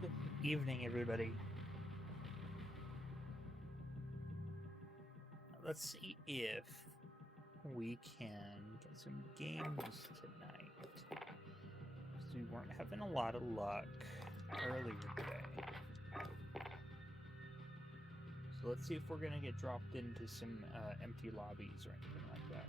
Good evening, everybody. Let's see if we can get some games tonight. Because we weren't having a lot of luck earlier today. So let's see if we're going to get dropped into some empty lobbies or anything like that.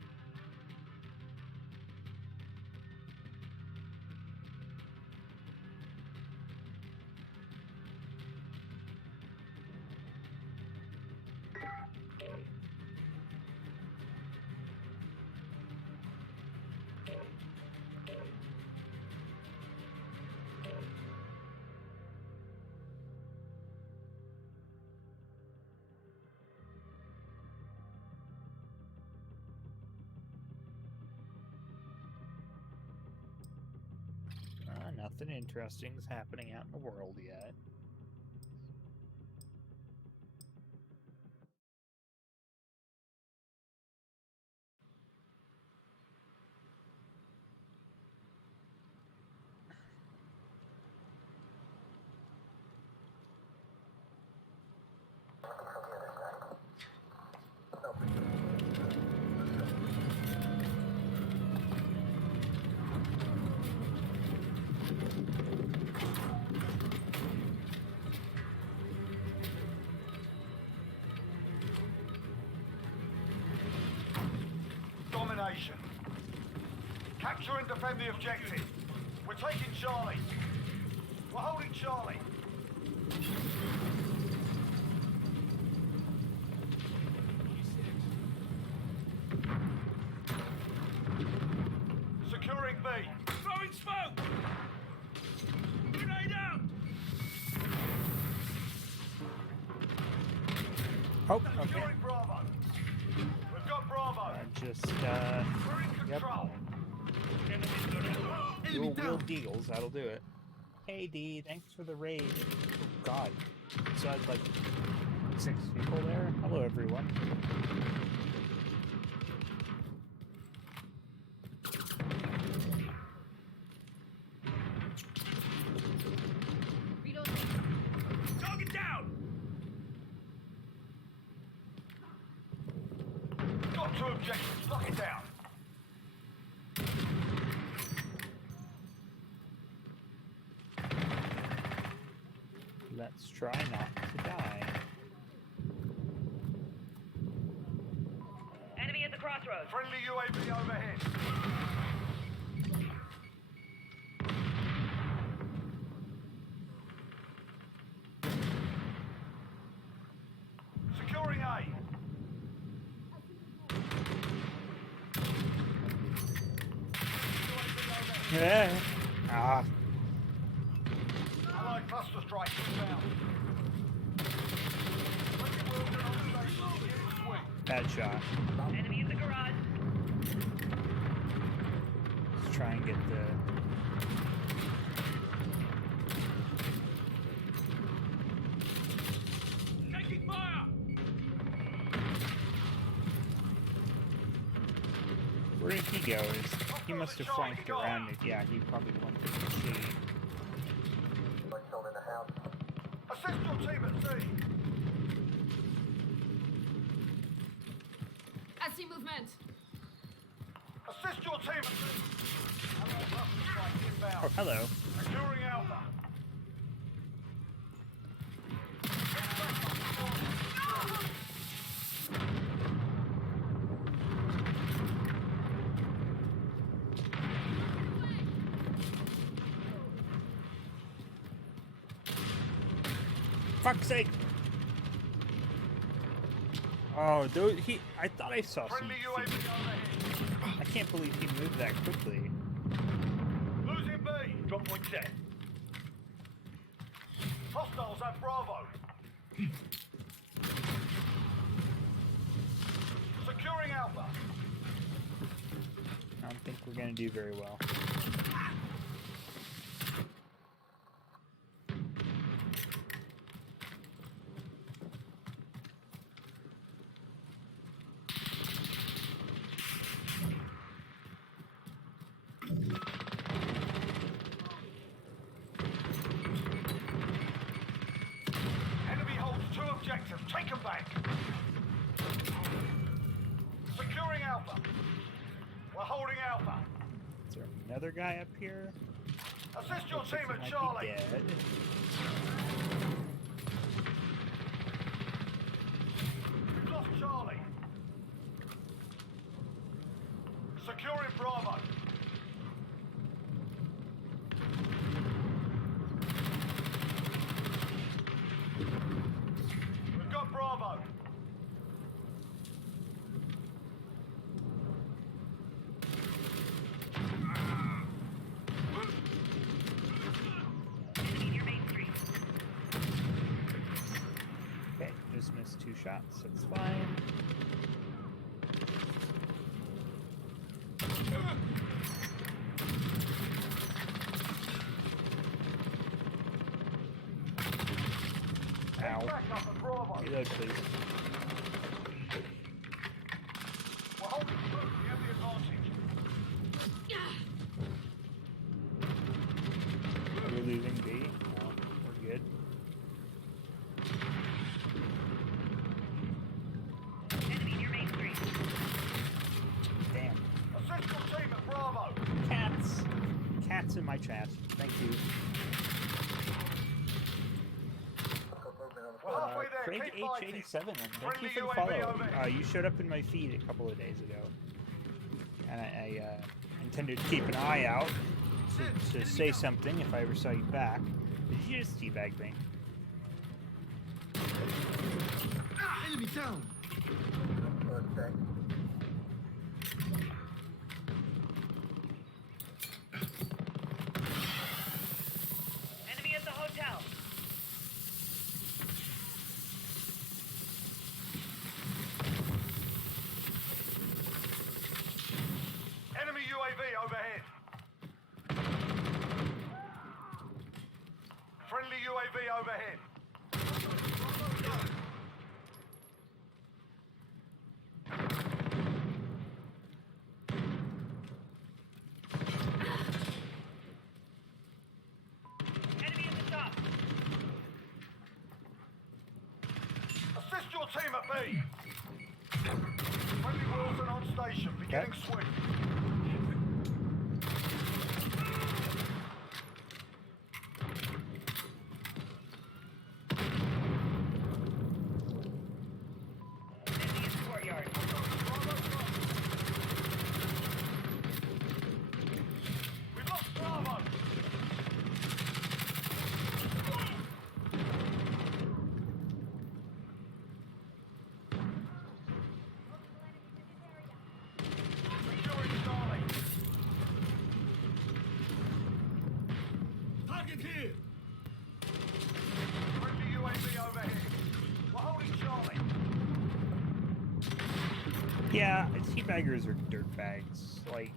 Nothing interesting is happening out in the world yet. Domination. Capture and defend the objective. We're taking Charlie. We're holding Charlie. Securing B. Throwing smoke! Grenade out! Oh, okay. Securing Bravo. We've got Bravo. We're in control. Real deals, that'll do it. Hey D, thanks for the raid. Oh god. So I had like 6 people there. Hello everyone. Target down! Got 2 objectives, lock it down. Let's try not to die. Enemy at the crossroads. Friendly UAV overhead. Securing A. Yeah. Ah. Allied cluster strike inbound. Bad shot. Enemy in the garage. Let's try and get the... Taking fire! Where did he go? He must have flanked around it. Yeah, he probably went to the C. Assist your team at C. I see movement. Assist your team at C. Allied cluster strike Oh, inbound. hello. Securing Alpha. Fuck's sake! Oh, dude, I thought I saw some. Friendly UAV overhead. I can't believe he moved that quickly. Losing B. Drop point set. Hostiles at Bravo. Securing Alpha. I don't think we're gonna do very well. another guy up here. Assist your Looks like team he at might Charlie. be dead. We've lost Charlie. Securing Bravo. We've got Bravo. Enemy near Main Street. Okay, just missed 2 shots. That's fine. Ow. Back up at Bravo. Reload, please. We're holding true. We have the advantage. We're losing B. No, we're good. Enemy near Main Street. Damn. Assist your team at Bravo. Cats. Cats in my chat. Thank you. We're halfway there. Craig Keep fighting. H87, thank you Friendly for the UAV follow. overhead. You showed up in my feed a couple of days ago, and I intended to keep an eye out to say something if I ever saw you back. Did you just teabag me? Enemy down. Enemy at the hotel. Enemy UAV overhead. Friendly UAV overhead. Enemy at the top. Assist your team at B. Friendly Wilson on station. Beginning sweep. Enemy in the courtyard. We've lost Bravo. Securing Charlie. Target here. Friendly UAV overhead. We're holding Charlie. Yeah, teabaggers are dirtbags. Like,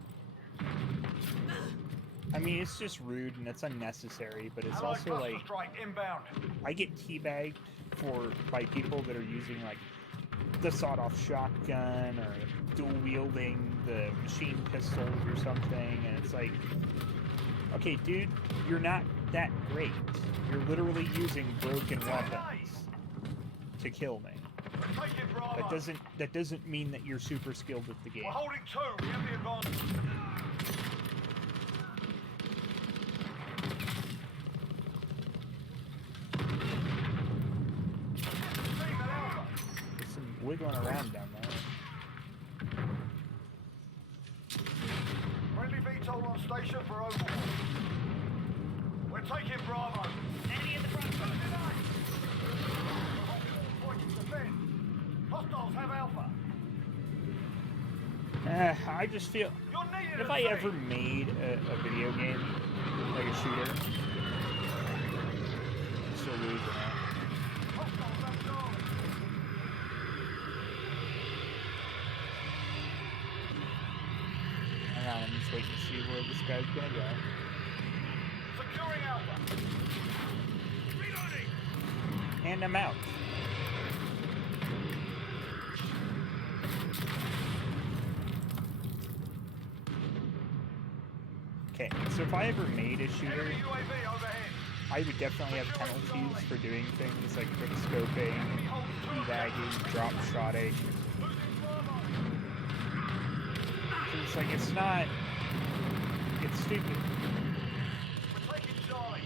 I mean, it's just rude and it's unnecessary, but it's Allied also cluster like strike inbound. I get teabagged by people that are using like the sawed-off shotgun or dual wielding the machine pistols or something, and it's like, okay, dude, you're not that great. You're literally using broken weapons to kill me. We're taking Bravo. That doesn't mean that you're super skilled at the game. We're holding two. We have the advantage. Team at Alpha. There's some wiggling around down there. Friendly VTOL on station for overhaul. We're taking Bravo. Enemy at the front. Point to defend. Hostiles have Alpha. I just feel You're needed if at I sea. ever made a video game like a shooter, I'm still losing it. Hostiles have Charlie. Hang on, I'm just waiting to see where this guy's gonna go. Securing Alpha. Reloading. And I'm out. Okay, so if I ever made a shooter, Enemy UAV overhead. I would definitely have penalties for doing things like quick scoping, Enemy holds two. teabagging, drop shotting. Losing Bravo. It's like it's stupid. We're taking Charlie.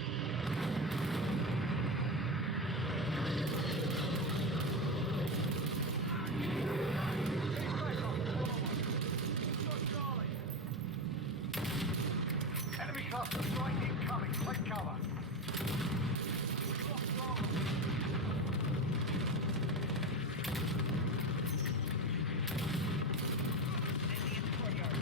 Enemy cluster strike incoming. Take cover. We've lost Bravo. Enemy in the courtyard.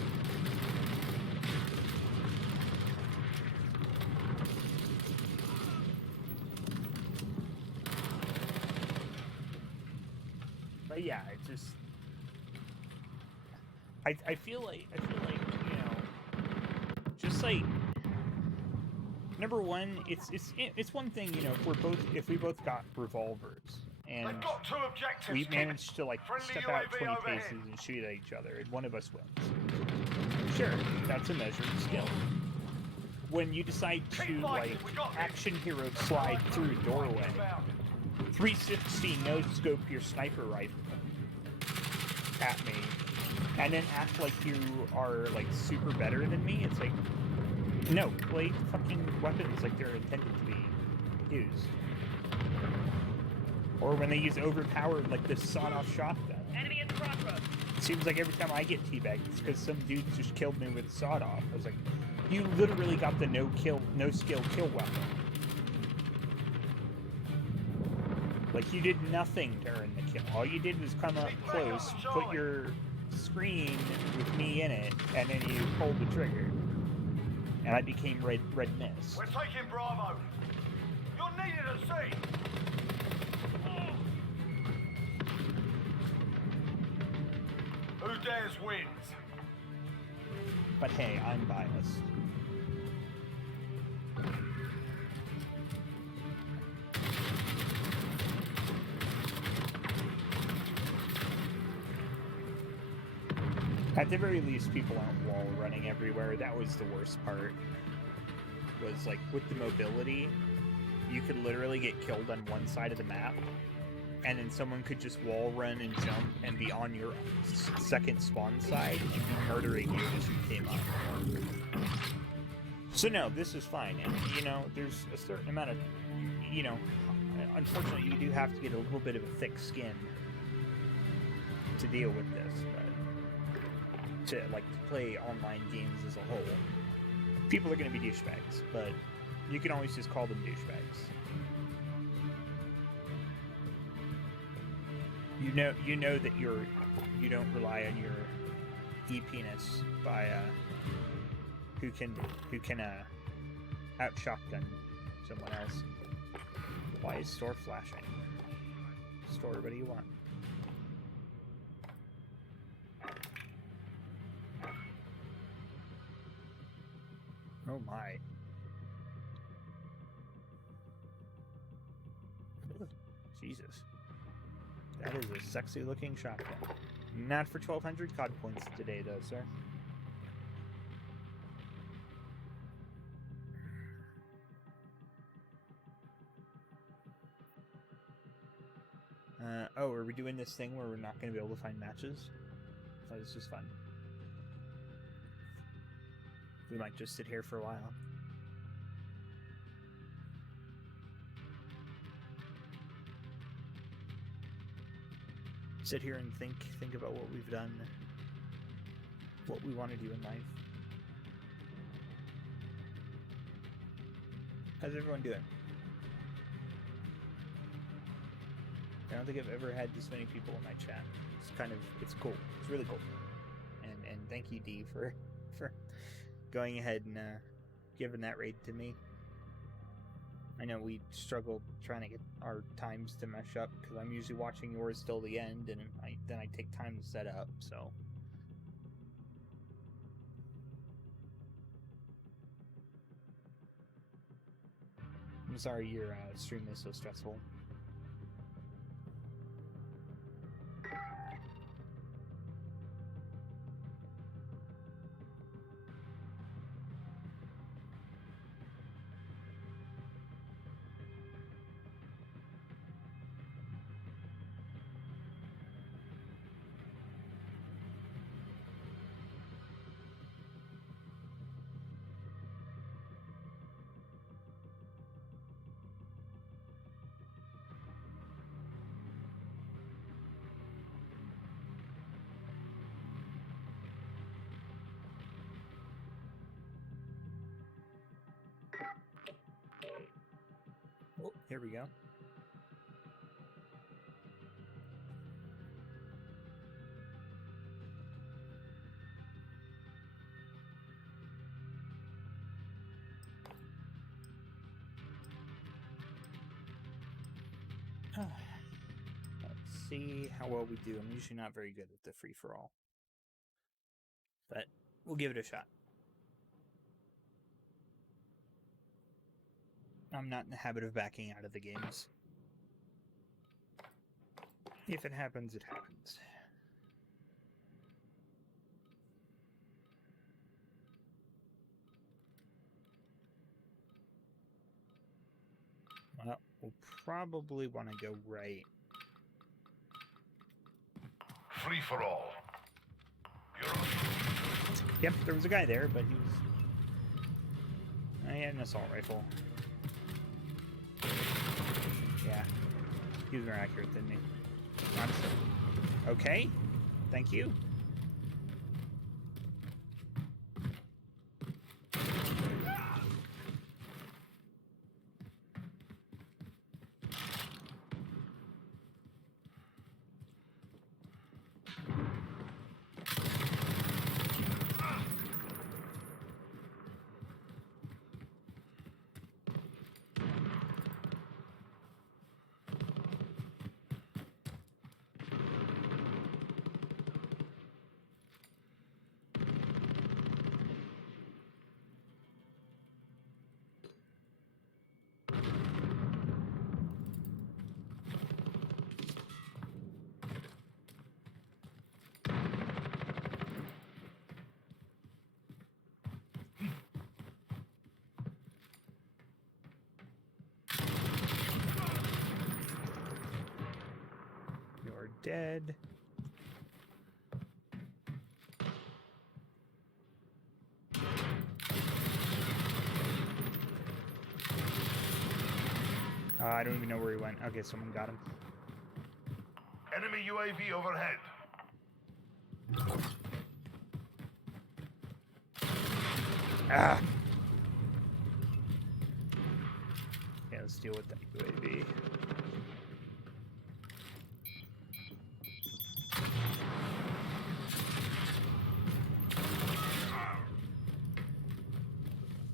But yeah, it just. I feel like you know, just like number one, it's one thing, you know, if we both got revolvers and They've got two objectives. we Kid. managed to like Friendly step out UAV 20 overhead. paces and shoot at each other, and one of us wins. Sure, that's a measure of skill. When you decide to Keep like fighting, we got this. action hero slide through a doorway, Inbound. 360 no scope your sniper rifle at me, and then act like you are like super better than me, it's like, no, play fucking weapons like they're intended to be used. Or when they use overpowered, like this sawed-off shotgun. Enemy at the crossroads. It seems like every time I get teabagged, it's because some dude just killed me with sawed-off. I was like, you literally got the no-skill kill weapon. Like, you did nothing to earn the kill. All you did was come up close, put your screen with me in it, and then you pulled the trigger. And I became red mist. We're taking Bravo. You're needed at sea. Who dares wins? But hey, I'm biased. At the very least, people aren't wall running everywhere. That was the worst part. Was like with the mobility, you could literally get killed on one side of the map, and then someone could just wall run and jump and be on your second spawn side and be murdering you as you came up. So no, this is fine. And you know, there's a certain amount of, you know, unfortunately, you do have to get a little bit of a thick skin to deal with this, but to play online games as a whole, people are going to be douchebags, but you can always just call them douchebags. You know that you don't rely on your e-penis by who can out shotgun someone else. Why is store flashing? Store, what do you want? Oh my. Ugh, Jesus. That is a sexy looking shotgun. Not for 1,200 COD points today though, sir. Oh, are we doing this thing where we're not going to be able to find matches? That was just fun. We might just sit here for a while. Sit here and think about what we've done, what we want to do in life. How's everyone doing? I don't think I've ever had this many people in my chat. It's cool. It's really cool. And thank you, D, for going ahead and giving that raid to me. I know we struggled trying to get our times to mesh up because I'm usually watching yours till the end, and then I take time to set up. So I'm sorry your stream is so stressful. Here we go. Let's see how well we do. I'm usually not very good at the free-for-all, but we'll give it a shot. I'm not in the habit of backing out of the games. If it happens, it happens. Well, we'll probably want to go right. Free for all. You're on. Yep, there was a guy there, but he was... he had an assault rifle. Yeah, he was more accurate than me. Honestly. Okay, thank you. You're dead. I don't even know where he went. Okay, someone got him. Enemy UAV overhead. Ah! Yeah, let's deal with that UAV.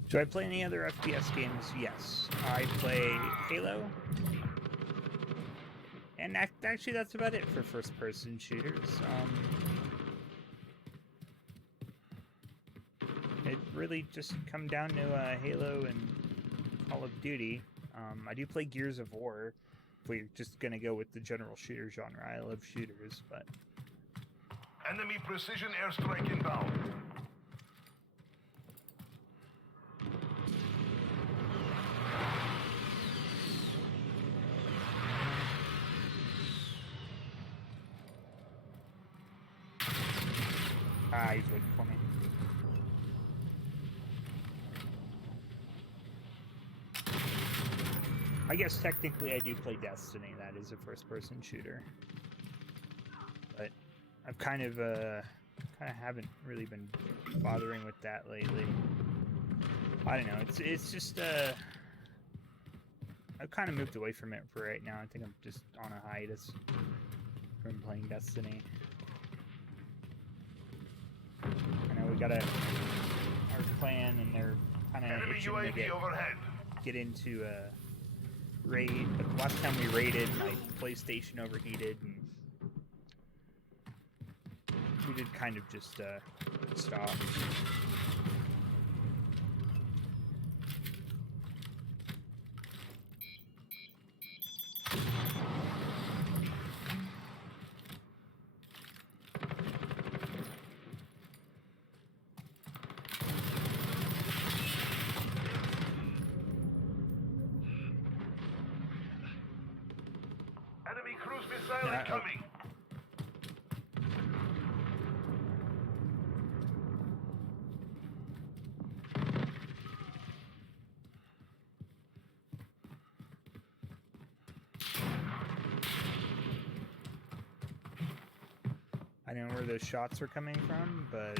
Do I play any other FPS games? Yes. I play Halo. And actually, that's about it for first-person shooters. It really just come down to Halo and Call of Duty. I do play Gears of War. If we're just gonna go with the general shooter genre, I love shooters, but Enemy precision airstrike inbound. he's waiting for me. I guess technically I do play Destiny. That is a first-person shooter, but I've kind of haven't really been bothering with that lately. I don't know. It's just I've kind of moved away from it for right now. I think I'm just on a hiatus from playing Destiny. I know we got our clan, and they're kind of Enemy itching to UAV overhead. get into a raid. But the last time we raided, my PlayStation overheated, and we did kind of just stop. Enemy cruise missile Yeah, incoming. I don't know where those shots are coming from, but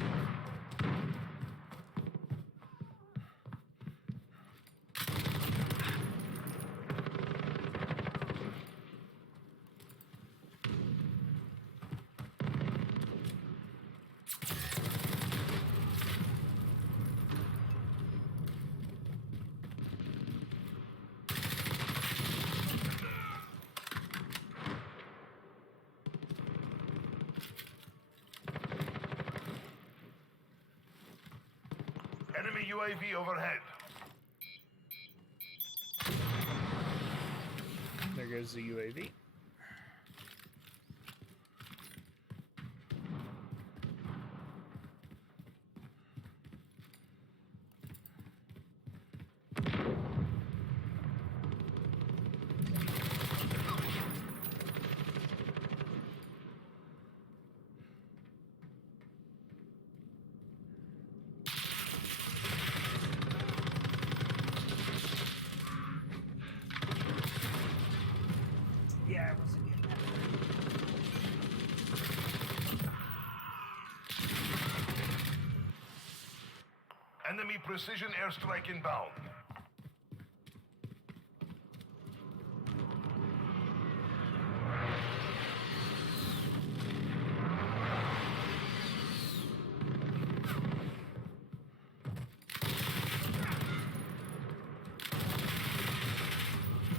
Enemy UAV overhead. There goes the UAV. Yeah, I wasn't getting that. Enemy precision airstrike inbound.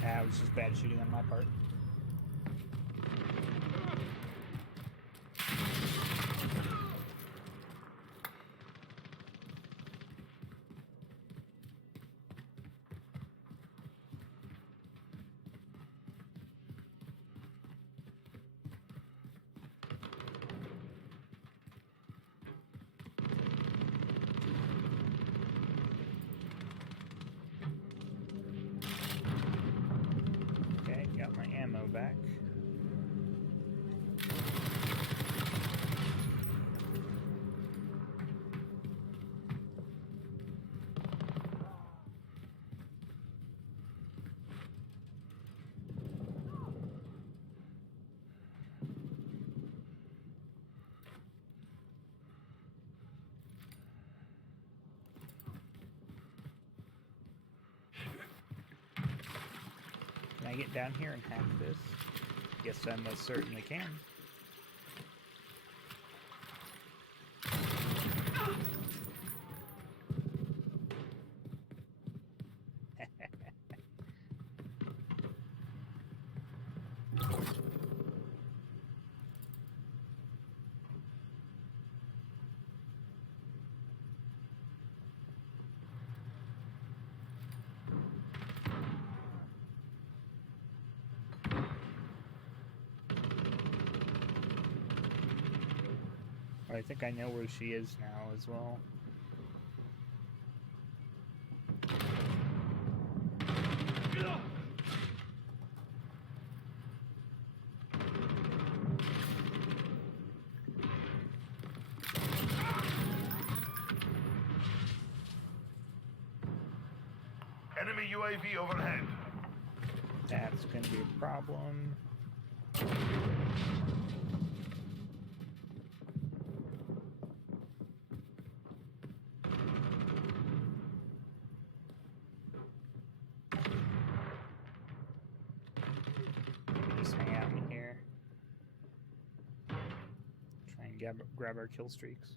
It was just bad shooting on my part. Okay, got my ammo back. Can I get down here and hack this? Yes, I most certainly can. I think I know where she is now as well. Enemy UAV overhead. That's going to be a problem. Just hang out in here. Try and grab our kill streaks.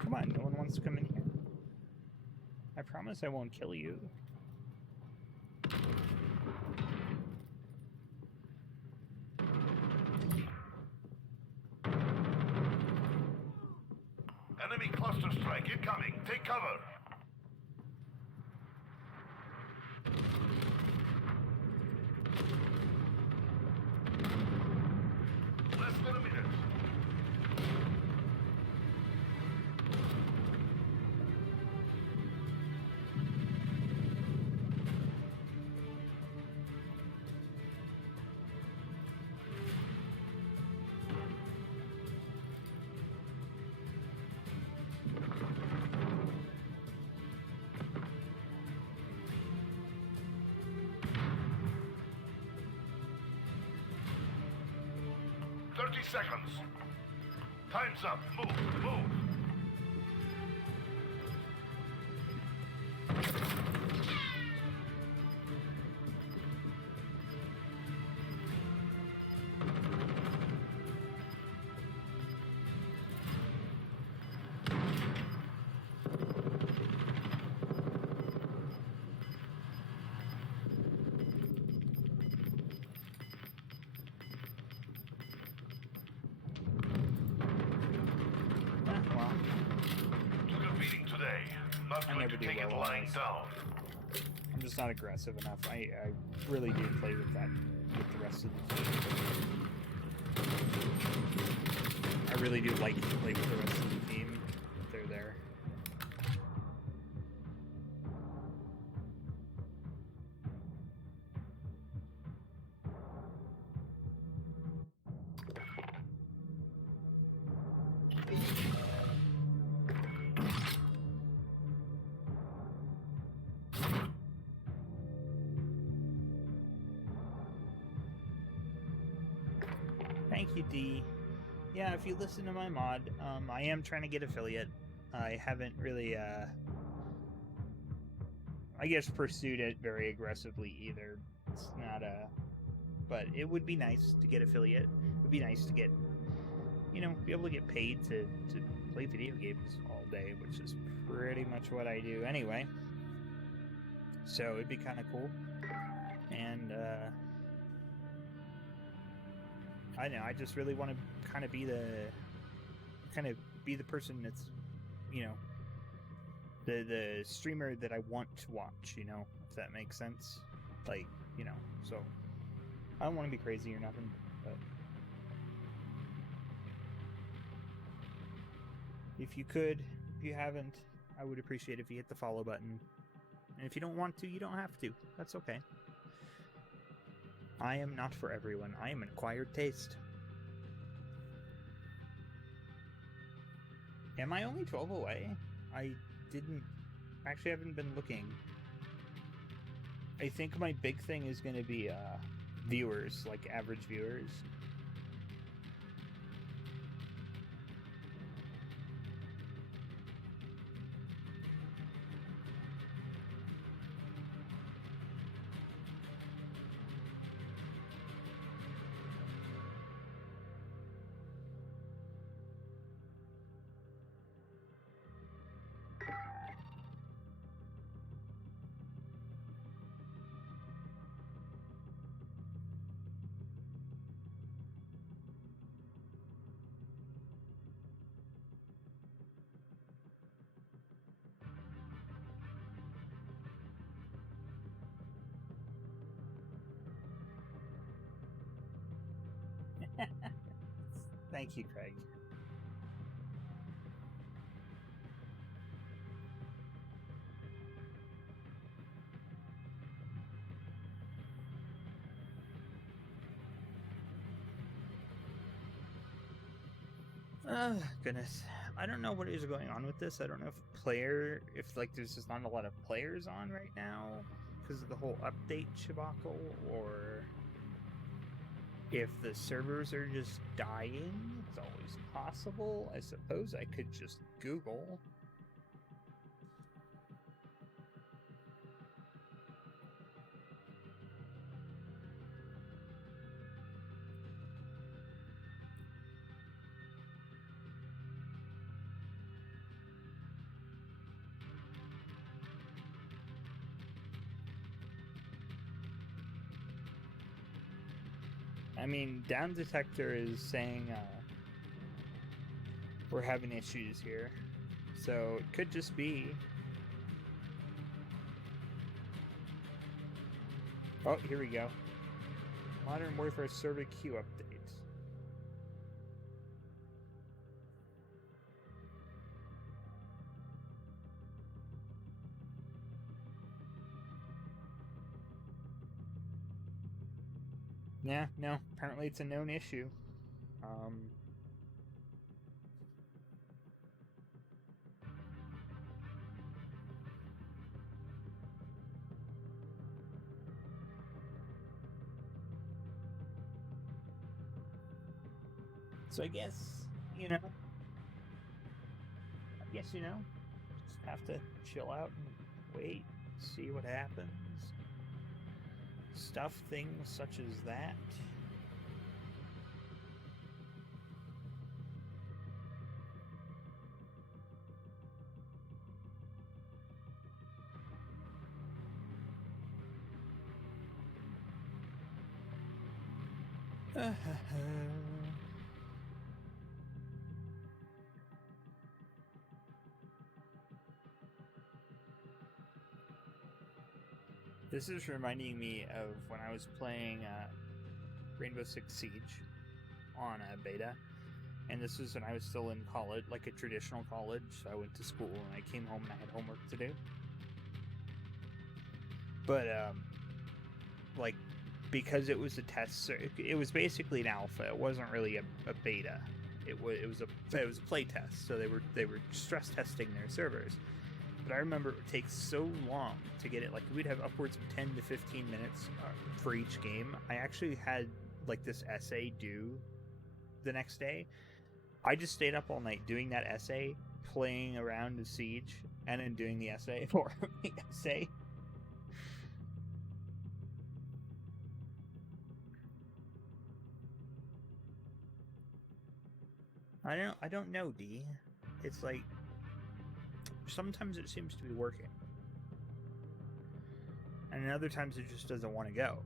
Come on, no one wants to come in here. I promise I won't kill you. Enemy cluster strike incoming. Take cover. Less than a minute. Seconds. Time's up. Move, move. never do Take it well on lying this. down. I'm just not aggressive enough. I really do play with that with the rest of the team. I really do like to play with the rest of the team if they're there. Thank you, D. Yeah, if you listen to my mod, I am trying to get affiliate. I haven't really, I guess, pursued it very aggressively either. It's not but it would be nice to get affiliate. It would be nice to get, you know, be able to get paid to play video games all day, which is pretty much what I do anyway. So it'd be kind of cool. And, I know, I just really want to kind of be the person that's, you know, the streamer that I want to watch, you know, if that makes sense. Like, you know, so I don't want to be crazy or nothing, but if you could, if you haven't, I would appreciate if you hit the follow button. And if you don't want to, you don't have to. That's okay. I am not for everyone. I am an acquired taste. Am I only 12 away? I haven't been looking. I think my big thing is going to be viewers, like average viewers. Thank you, Craig. Oh, goodness. I don't know what is going on with this. I don't know if like there's just not a lot of players on right now because of the whole update debacle, or if the servers are just dying. It's always possible. I suppose I could just Google. I mean, Down Detector is saying we're having issues here. So it could just be... Oh, here we go. Modern Warfare server queue update. Yeah, no, apparently it's a known issue. So I guess, just have to chill out and wait, see what happens. Stuff things such as that. This is reminding me of when I was playing Rainbow Six Siege on a beta, and this was when I was still in college, like a traditional college. So I went to school and I came home and I had homework to do. But like, because it was a test, it was basically an alpha. It wasn't really a beta. It was a play test. So they were stress testing their servers. But I remember it would take so long to get it. Like, we'd have upwards of 10 to 15 minutes for each game. I actually had like this essay due the next day. I just stayed up all night doing that essay, playing around the Siege, and then doing the essay for the essay. I don't know, D. It's like sometimes it seems to be working, and other times it just doesn't want to go.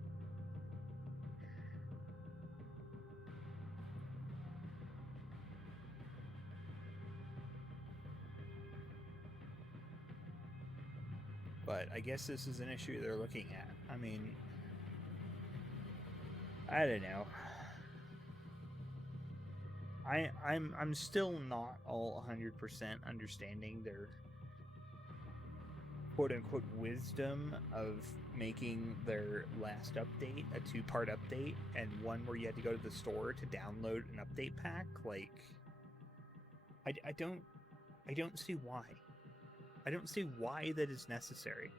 But I guess this is an issue they're looking at. I mean, I don't know. I'm still not all 100% understanding their quote-unquote wisdom of making their last update a two-part update, and one where you had to go to the store to download an update pack. Like, I don't see why. I don't see why that is necessary.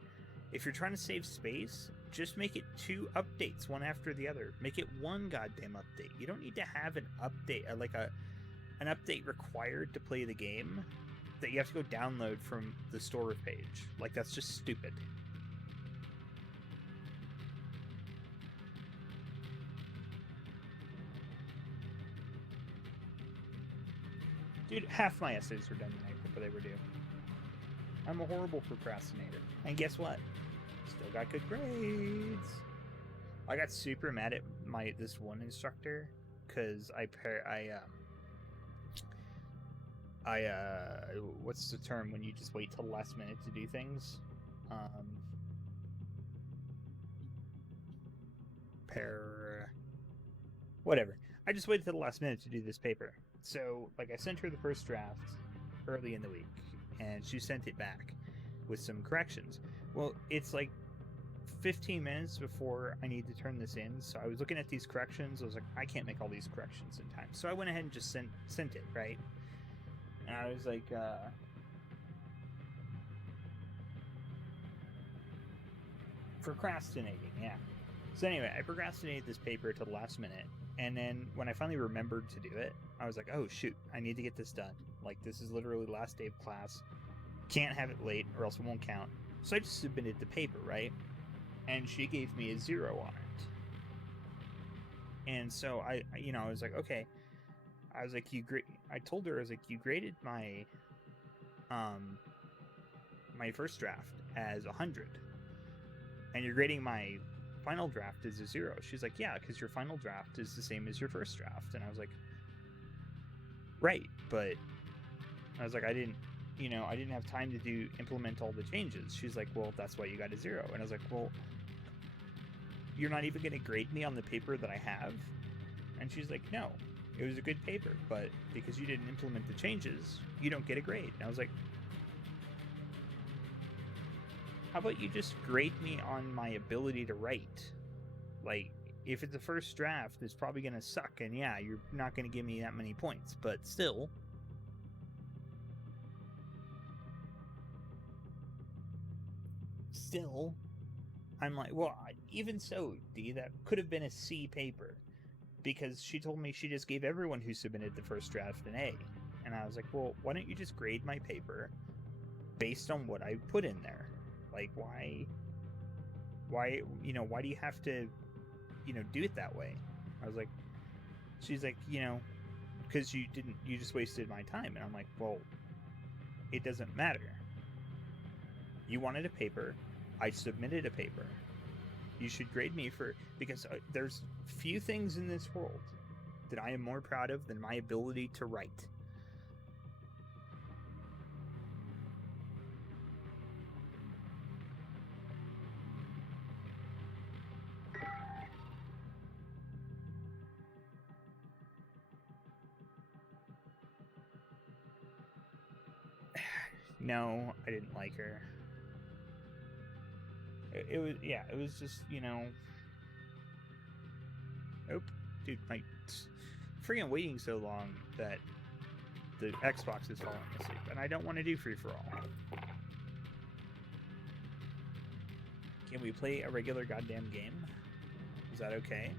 If you're trying to save space, just make it 2 updates, one after the other. Make it one goddamn update. You don't need to have an update, like an update required to play the game that you have to go download from the store page. Like, that's just stupid. Dude, half my essays were done the night before they were due. I'm a horrible procrastinator. And guess what? Still got good grades. I got super mad at this one instructor because what's the term when you just wait till the last minute to do things? Whatever. I just waited till the last minute to do this paper. So, like, I sent her the first draft early in the week, and she sent it back with some corrections. Well, it's like 15 minutes before I need to turn this in, so I was looking at these corrections. I was like, I can't make all these corrections in time. So I went ahead and just sent it, right? And I was like, procrastinating, yeah. So anyway, I procrastinated this paper to the last minute, and then when I finally remembered to do it, I was like, oh shoot, I need to get this done. Like, this is literally the last day of class. Can't have it late or else it won't count. So I just submitted the paper, right? And she gave me a 0 on it. And so I was like, okay. I was like, I told her, I was like, you graded my my first draft as 100, and you're grading my final draft as a 0. She's like, yeah, because your final draft is the same as your first draft. And I was like, right, but I was like, I didn't have time to implement all the changes. She's like, well, that's why you got a 0. And I was like, well, you're not even going to grade me on the paper that I have? And she's like, no, it was a good paper, but because you didn't implement the changes, you don't get a grade. And I was like, how about you just grade me on my ability to write? Like, if it's the first draft, it's probably going to suck, and yeah, you're not going to give me that many points, but still. I'm like, well, even so, D, that could have been a C paper, because she told me she just gave everyone who submitted the first draft an A. And I was like, well, why don't you just grade my paper based on what I put in there? Like, why do you have to, do it that way? I was like, she's like, because you just wasted my time. And I'm like, well, it doesn't matter. You wanted a paper. I submitted a paper. You should grade me because there's few things in this world that I am more proud of than my ability to write. No, I didn't like her. It was, yeah, it was just, you know... Oh, dude, my... Freaking waiting so long that the Xbox is falling asleep, and I don't want to do free-for-all. Can we play a regular goddamn game? Is that okay?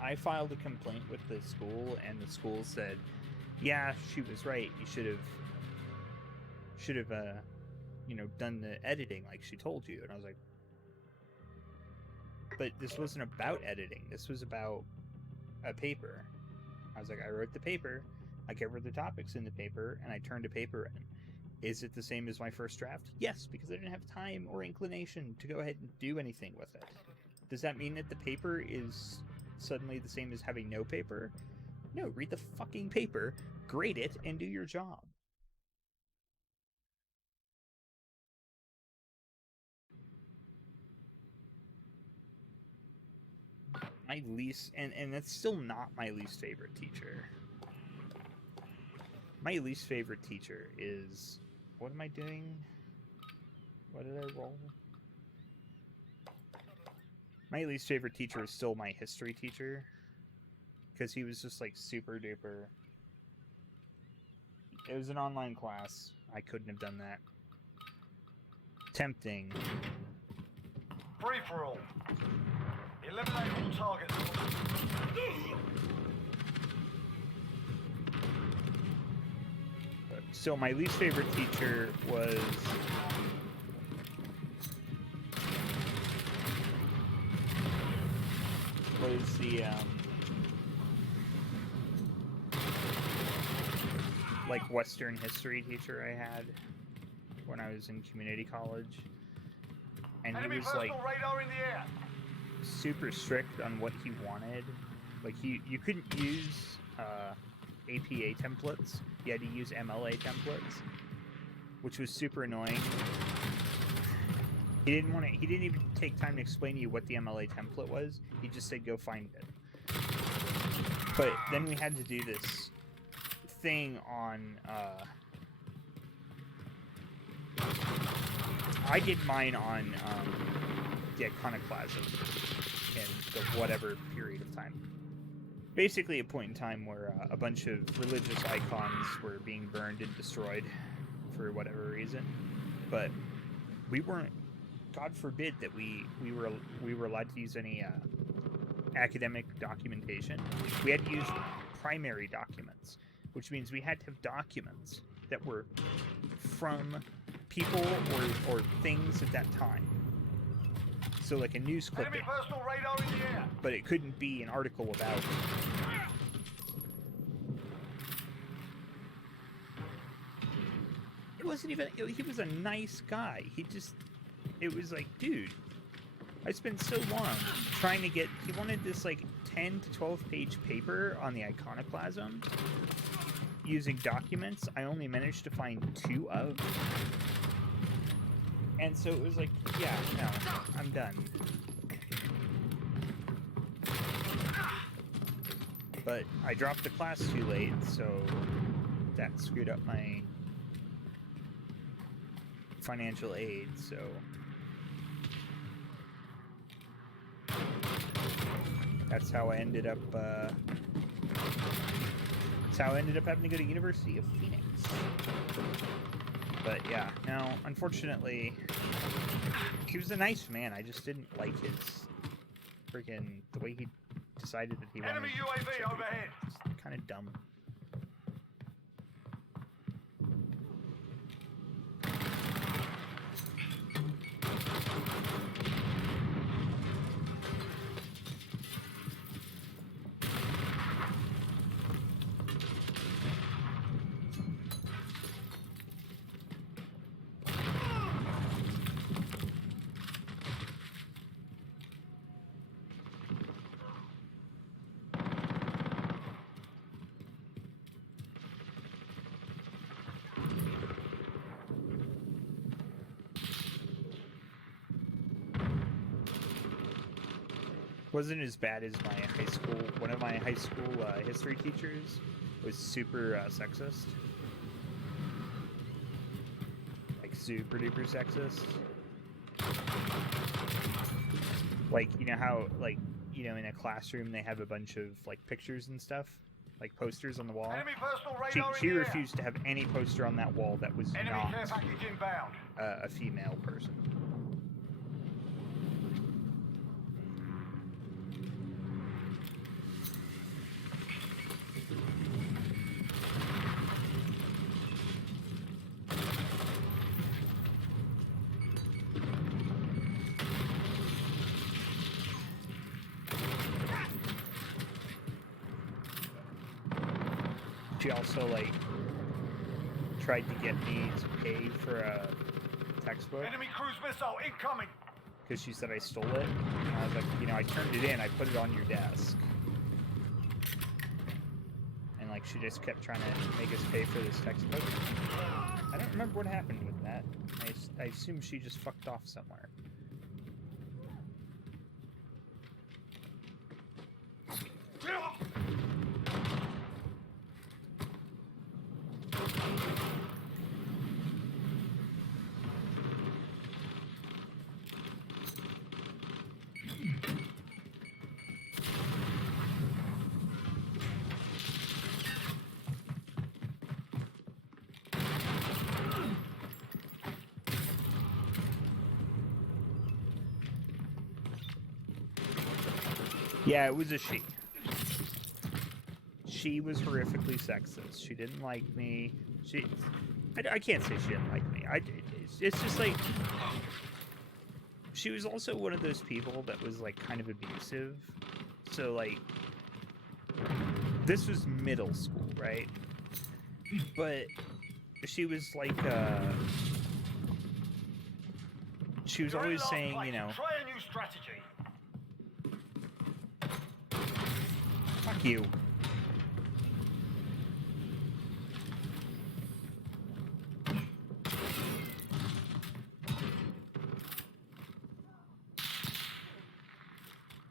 I filed a complaint with the school, and the school said, yeah, she was right. You should have, you know, done the editing like she told you. And I was like, but this wasn't about editing. This was about a paper. I was like, I wrote the paper. I covered the topics in the paper, and I turned a paper in. Is it the same as my first draft? Yes, because I didn't have time or inclination to go ahead and do anything with it. Does that mean that the paper is suddenly the same as having no paper? No, read the fucking paper, grade it, and do your job. My least, and that's still not my least favorite teacher. My least favorite teacher is... What am I doing? What did I roll? My least favorite teacher is still my history teacher. Because he was just like super duper. It was an online class. I couldn't have done that. Tempting. Free for all. Eliminate all targets. So my least favorite teacher was the like Western history teacher I had when I was in community college, and he Enemy was personal like radar in the air. super strict on what he wanted. Like you couldn't use APA templates. You had to use MLA templates, which was super annoying. He didn't even take time to explain to you what the MLA template was. He just said go find it. But then we had to do this thing on I did mine on the iconoclasm in the whatever period of time. Basically a point in time where a bunch of religious icons were being burned and destroyed for whatever reason. But we weren't, God forbid that we were allowed to use any academic documentation. We had to use primary documents, which means we had to have documents that were from people or things at that time. So like a news clipping. Enemy personal radar in the air. But it couldn't be an article about it. It wasn't even, he was a nice guy. It was like, dude, I spent so long trying to get, he wanted this like 10 to 12 page paper on the iconoclasm using documents I only managed to find 2 of. And so it was like, yeah, no, I'm done. But I dropped the class too late, so that screwed up my financial aid, so... That's how I ended up, having to go to University of Phoenix. But yeah, no, unfortunately, he was a nice man. I just didn't like his freaking, the way he decided that he wanted. Enemy UAV overhead. It's kind of dumb. Wasn't as bad as my high school, one of my high school history teachers. was super sexist. Like super duper sexist. Like, you know how, like, you know, in a classroom they have a bunch of like pictures and stuff, like posters on the wall. Enemy personal She radar in the air. refused to have any poster on that wall that was Enemy not care package inbound. a female person. She also like tried to get me to pay for a textbook Enemy cruise missile incoming. because she said I stole it. And I was like, you know, I turned it in, I put it on your desk. And like she just kept trying to make us pay for this textbook. I don't remember what happened with that. I assume she just fucked off somewhere. Yeah, it was a she. She was horrifically sexist. She didn't like me. I can't say she didn't like me. It's just like, she was also one of those people that was like kind of abusive. So like, this was middle school, right? But she was like, she was You're in always last saying, place. you know, Try a new strategy. fuck you.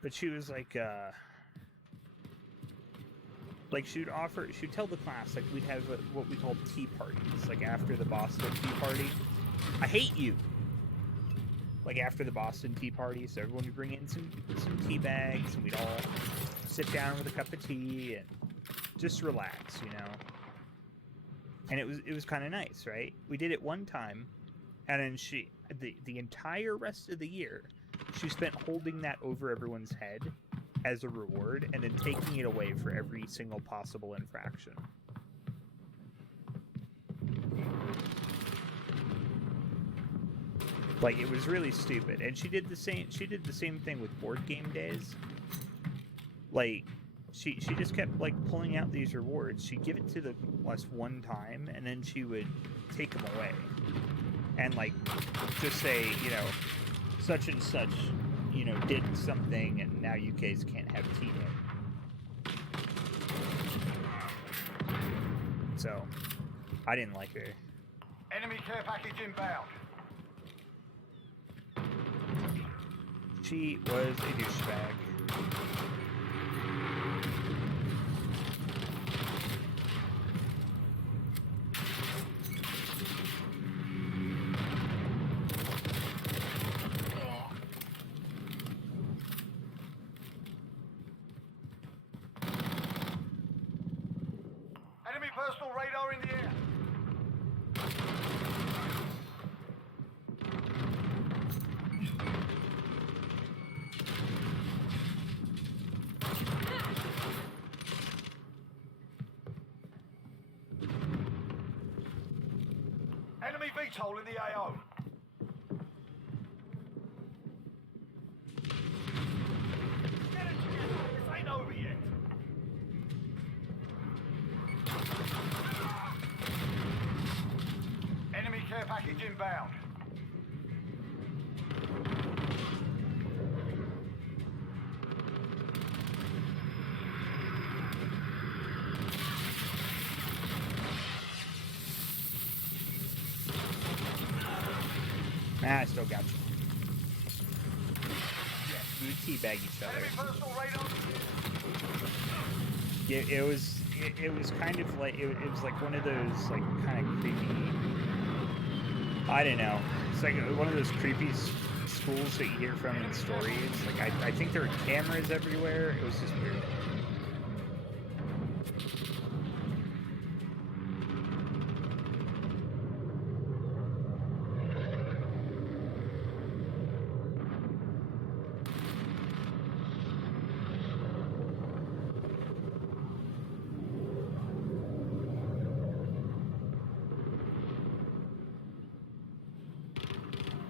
But she was like she'd tell the class, like, we'd have what we called tea parties, like after the Boston Tea Party. I hate you. Like after the Boston Tea Party, so everyone would bring in some tea bags, and we'd all sit down with a cup of tea and just relax, you know. And it was kind of nice, right? We did it one time, and then the entire rest of the year, she spent holding that over everyone's head as a reward, and then taking it away for every single possible infraction. Like, it was really stupid. And she did the same thing with board game days. Like, she just kept like pulling out these rewards. She'd give it to us one time, and then she would take them away. And like just say, you know, such and such, you know, did something, and now you guys can't have tea. So, I didn't like her. Enemy care package inbound. She was a douchebag. Enemy personal radar in the air. Enemy VTOL in the AO. Get it together. This ain't over yet. Enemy care package inbound. Nah, I still got you. We would teabag each Enemy other. personal radar. It was it was kind of like it was like one of those like kind of creepy. I don't know. It's like one of those creepy schools that you hear from in stories. Like I think there are cameras everywhere. It was just weird.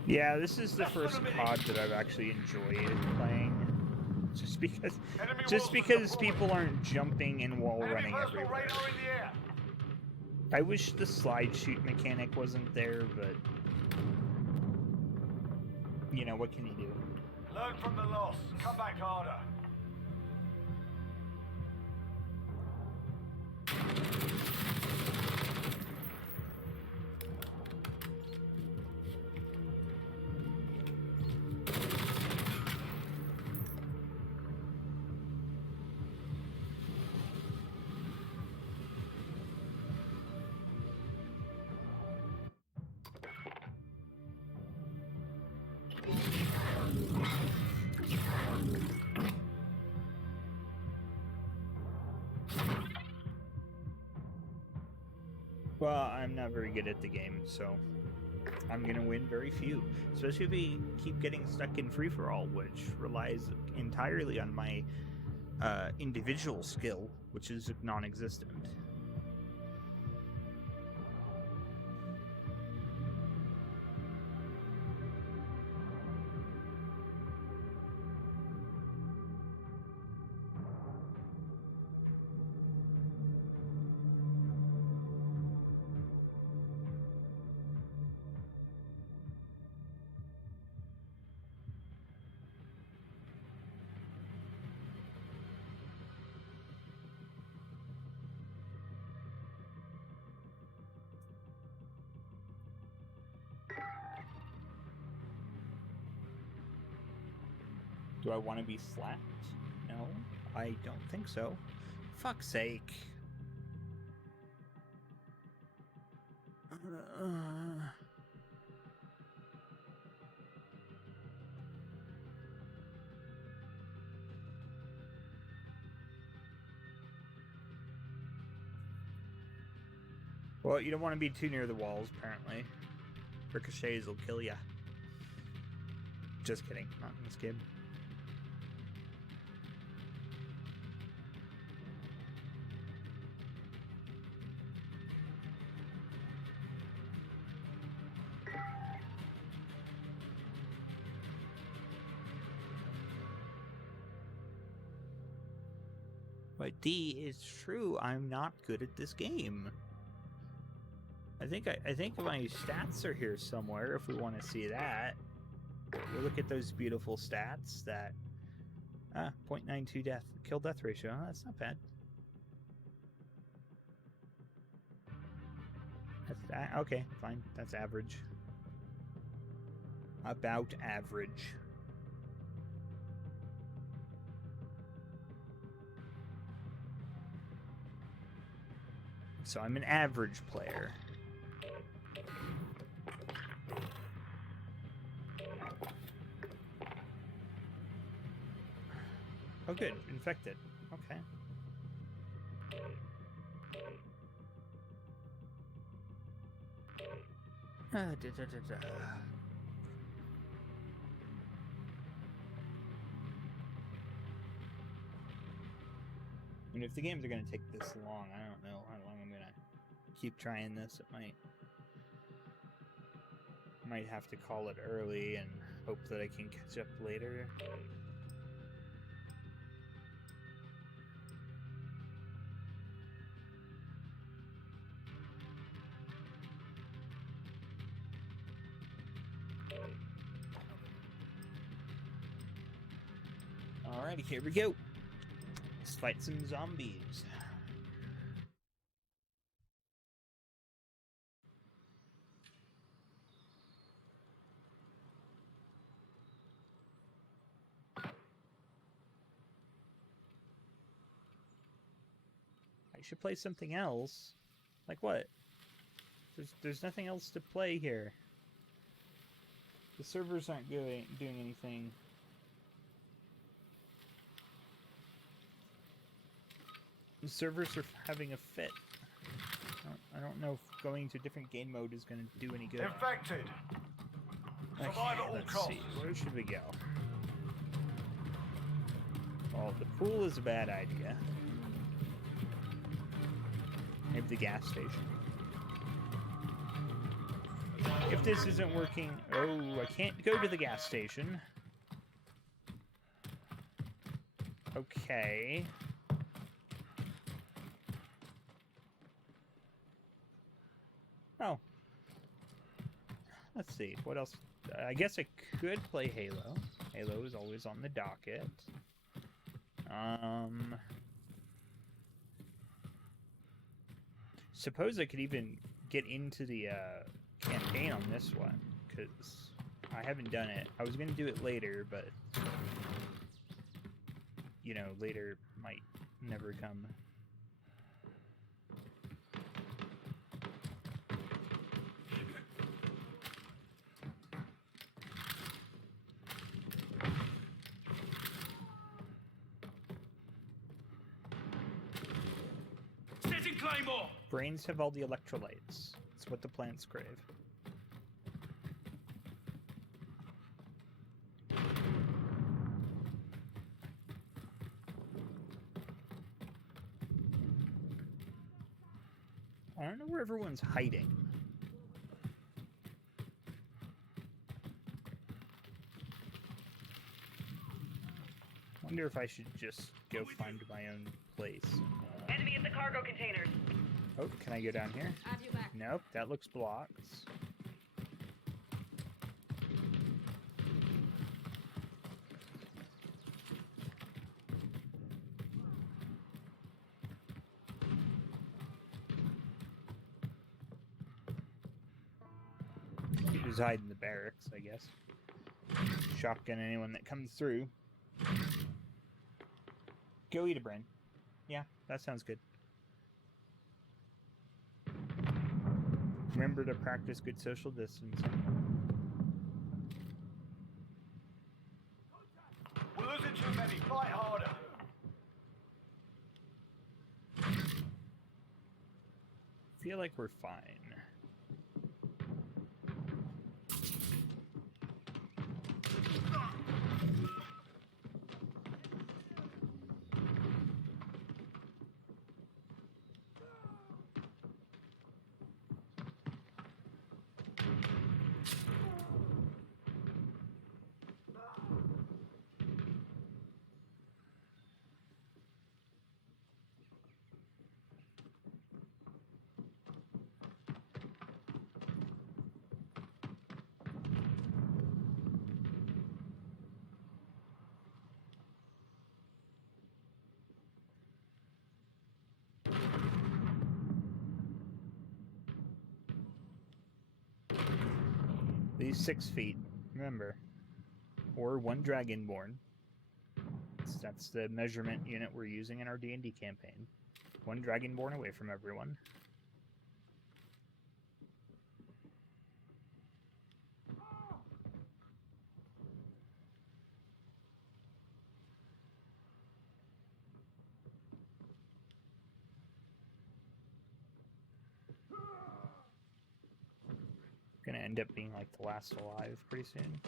Yeah, this is the first COD that I've actually enjoyed playing. Just because people aren't jumping and wall running everywhere. I wish the slide shoot mechanic wasn't there, but you know, what can you do? Learn from the loss. Come back harder. Well, I'm not very good at the game, so I'm gonna win very few. Especially if we keep getting stuck in free-for-all, which relies entirely on my individual skill, which is non-existent. Do I want to be slapped? No, I don't think so. Fuck's sake. Well, you don't want to be too near the walls, apparently. Ricochets will kill ya. Just kidding, not in this game. But D, it's true, I'm not good at this game. I think my stats are here somewhere if we want to see that. We look at those beautiful stats that 0.92 kill death ratio. Oh, that's not bad. That's okay, fine. That's average. About average. So I'm an average player. Oh good, infected. Okay. I mean, if the games are going to take this long, I don't know how long I'm going to keep trying this. It might have to call it early and hope that I can catch up later. Alrighty, here we go. Let's fight some zombies. I should play something else. Like what? There's nothing else to play here. The servers aren't doing anything. The servers are having a fit. I don't know if going to a different game mode is going to do any good. Infected. Okay, Survive at all let's costs. see. Where should we go? Well, the pool is a bad idea. Maybe the gas station. If this isn't working... Oh, I can't go to the gas station. Okay. Oh. Let's see. What else? I guess I could play Halo. Halo is always on the docket. Suppose I could even get into the campaign on this one, because I haven't done it. I was going to do it later, but you know, later might never come. Setting Claymore! Brains have all the electrolytes. It's what the plants crave. I don't know where everyone's hiding. Wonder if I should just go find my own place. Enemy at the cargo containers. Oh, can I go down here? Have you back. Nope, that looks blocked. Just hide in the barracks, I guess. Shotgun anyone that comes through. Go eat a brain. Yeah, that sounds good. Remember to practice good social distancing. We're losing too many. Fight harder. Feel like we're fine. These 6 feet, remember, or 1 Dragonborn. That's the measurement unit we're using in our D&D campaign. 1 Dragonborn away from everyone. Gonna end up being like the last alive pretty soon.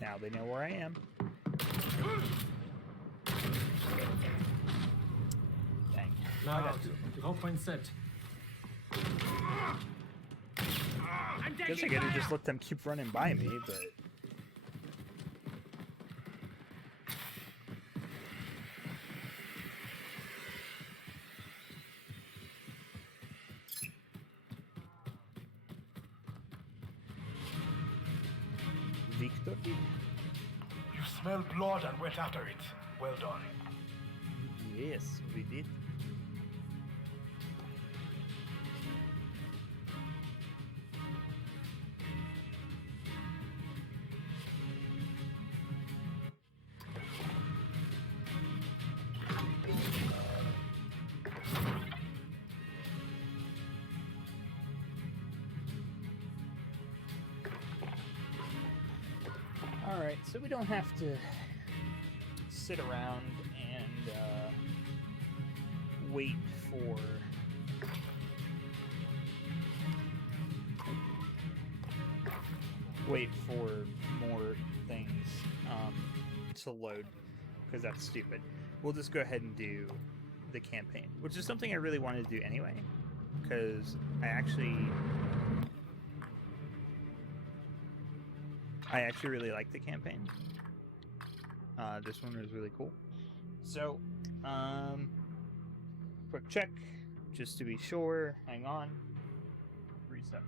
Now they know where I am. Dang. Lager, Rauchpoint set. Guess I gotta just let them keep running by me, but... Victor? You smell blood and went after it. Well done. Yes, we did. so we don't have to sit around and wait for more things to load, because that's stupid. We'll just go ahead and do the campaign, which is something I really wanted to do anyway, because I actually really like the campaign. This one was really cool. So, quick check, just to be sure. Hang on.